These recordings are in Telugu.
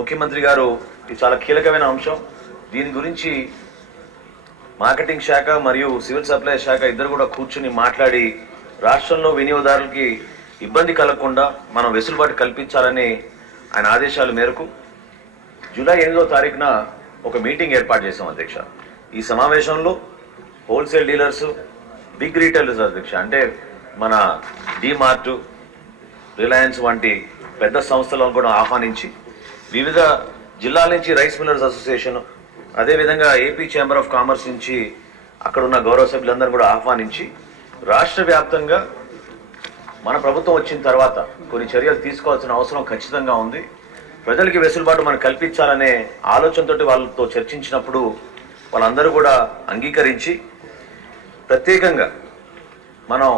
ముఖ్యమంత్రి గారు ఇది చాలా కీలకమైన అంశం. దీని గురించి మార్కెటింగ్ శాఖ మరియు సివిల్ సప్లై శాఖ ఇద్దరు కూడా కూర్చుని మాట్లాడి రాష్ట్రంలో వినియోగదారులకి ఇబ్బంది కలగకుండా మనం వెసులుబాటు కల్పించాలని ఆయన ఆదేశాల మేరకు జూలై 8వ తారీఖున ఒక మీటింగ్ ఏర్పాటు చేశాం అధ్యక్ష. ఈ సమావేశంలో హోల్సేల్ డీలర్స్, బిగ్ రీటైలర్స్ అధ్యక్ష, అంటే మన డిమార్ట్, రిలయన్స్ వంటి పెద్ద సంస్థలను కూడా ఆహ్వానించి వివిధ జిల్లాల నుంచి రైస్ మిల్లర్స్ అసోసియేషన్, అదేవిధంగా ఏపీ ఛాంబర్ ఆఫ్ కామర్స్ నుంచి అక్కడ ఉన్న గౌరవ సభ్యులందరూ కూడా ఆహ్వానించి రాష్ట్ర వ్యాప్తంగా మన ప్రభుత్వం వచ్చిన తర్వాత కొన్ని చర్యలు తీసుకోవాల్సిన అవసరం ఖచ్చితంగా ఉంది. ప్రజలకి వెసులుబాటు మనం కల్పించాలనే ఆలోచనతో వాళ్ళతో చర్చించినప్పుడు వాళ్ళందరూ కూడా అంగీకరించి ప్రత్యేకంగా మనం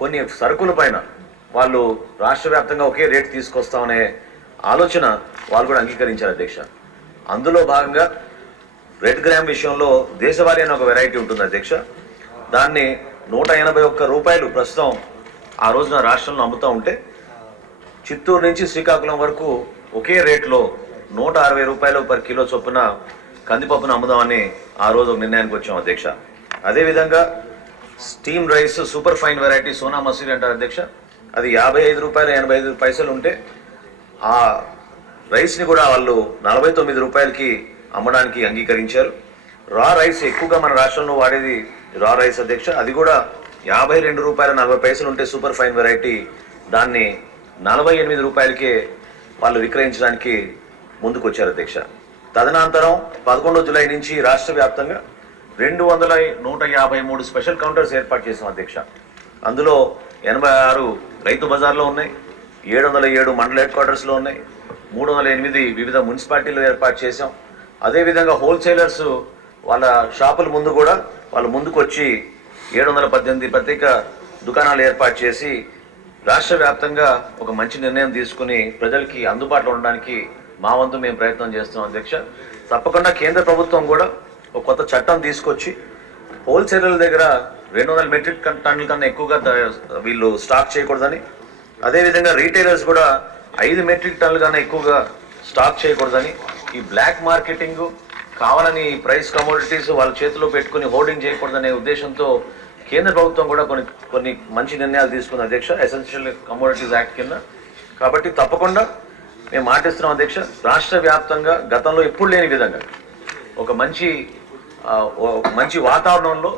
కొన్ని సరుకుల పైన వాళ్ళు రాష్ట్ర వ్యాప్తంగా ఒకే రేటు తీసుకొస్తామనే ఆలోచన వాళ్ళు కూడా అంగీకరించారు అధ్యక్ష. అందులో భాగంగా రెడ్ గ్రామ్ విషయంలో దేశవాళీ అనే ఒక వెరైటీ ఉంటుంది అధ్యక్ష. దాన్ని 181 రూపాయలు ప్రస్తుతం ఆ రోజున రాష్ట్రంలో అమ్ముతూ ఉంటే చిత్తూరు నుంచి శ్రీకాకుళం వరకు ఒకే రేట్లో 160 రూపాయలు పర్ కిలో చొప్పున కందిపప్పును అమ్ముదామని ఆ రోజు ఒక నిర్ణయానికి వచ్చాం అధ్యక్ష. అదేవిధంగా steam rice super fine variety Sona Masuri అంటారు అధ్యక్ష, అది 55 రూపాయలు 85 పైసలు ఉంటే ఆ రైస్ని కూడా వాళ్ళు 49 రూపాయలకి అమ్మడానికి అంగీకరించారు. రా రైస్ ఎక్కువగా మన రాష్ట్రంలో వాడేది రా రైస్ అధ్యక్ష, అది కూడా 52 రూపాయలు 40 పైసలు ఉంటే సూపర్ ఫైన్ వెరైటీ దాన్ని 48 రూపాయలకే వాళ్ళు విక్రయించడానికి ముందుకు వచ్చారు అధ్యక్ష. తదనంతరం 11 జూలై నుంచి రాష్ట్ర వ్యాప్తంగా 153 స్పెషల్ కౌంటర్స్ ఏర్పాటు చేసాం అధ్యక్ష. అందులో 86 రైతు బజార్లో ఉన్నాయి, 707 మండల హెడ్ క్వార్టర్స్లో ఉన్నాయి, 308 వివిధ మున్సిపాలిటీలు ఏర్పాటు చేశాం. అదేవిధంగా హోల్సేలర్స్ వాళ్ళ షాపుల ముందు కూడా వాళ్ళు ముందుకు వచ్చి 718 ప్రత్యేక దుకాణాలు ఏర్పాటు చేసి రాష్ట్ర వ్యాప్తంగా ఒక మంచి నిర్ణయం తీసుకుని ప్రజలకి అందుబాటులో ఉండడానికి మా వంతు మేము ప్రయత్నం చేస్తున్నాం అధ్యక్ష. తప్పకుండా కేంద్ర ప్రభుత్వం కూడా ఒక కొత్త చట్టం తీసుకొచ్చి హోల్సేలర్ల దగ్గర 200 మెట్రిక్ టన్నుల కన్నా ఎక్కువగా వీళ్ళు స్టాక్ చేయకూడదని, అదేవిధంగా రీటైలర్స్ కూడా 5 మెట్రిక్ టన్నుల కన్నా ఎక్కువగా స్టాక్ చేయకూడదని, ఈ బ్లాక్ మార్కెటింగ్ కావాలని ప్రైస్ కమోడిటీస్ వాళ్ళ చేతిలో పెట్టుకుని హోర్డింగ్ చేయకూడదనే ఉద్దేశంతో కేంద్ర ప్రభుత్వం కూడా కొన్ని మంచి నిర్ణయాలు తీసుకుంది అధ్యక్ష, ఎసెన్షియల్ కమోడిటీస్ యాక్ట్ కింద. కాబట్టి తప్పకుండా మేము మాటిస్తున్నాం అధ్యక్ష, రాష్ట్ర వ్యాప్తంగా గతంలో ఎప్పుడు లేని విధంగా ఒక మంచి వాతావరణంలో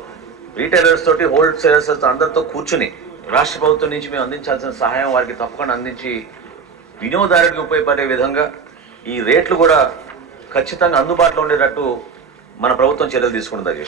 రీటైలర్స్ తోటి హోల్సేలర్స్ అందరితో కూర్చుని రాష్ట్ర ప్రభుత్వం నుంచి మేము అందించాల్సిన సహాయం వారికి తప్పకుండా అందించి వినియోగదారుడికి ఉపయోగపడే విధంగా ఈ రేట్లు కూడా ఖచ్చితంగా అందుబాటులో ఉండేటట్టు మన ప్రభుత్వం చర్యలు తీసుకుంటుంది.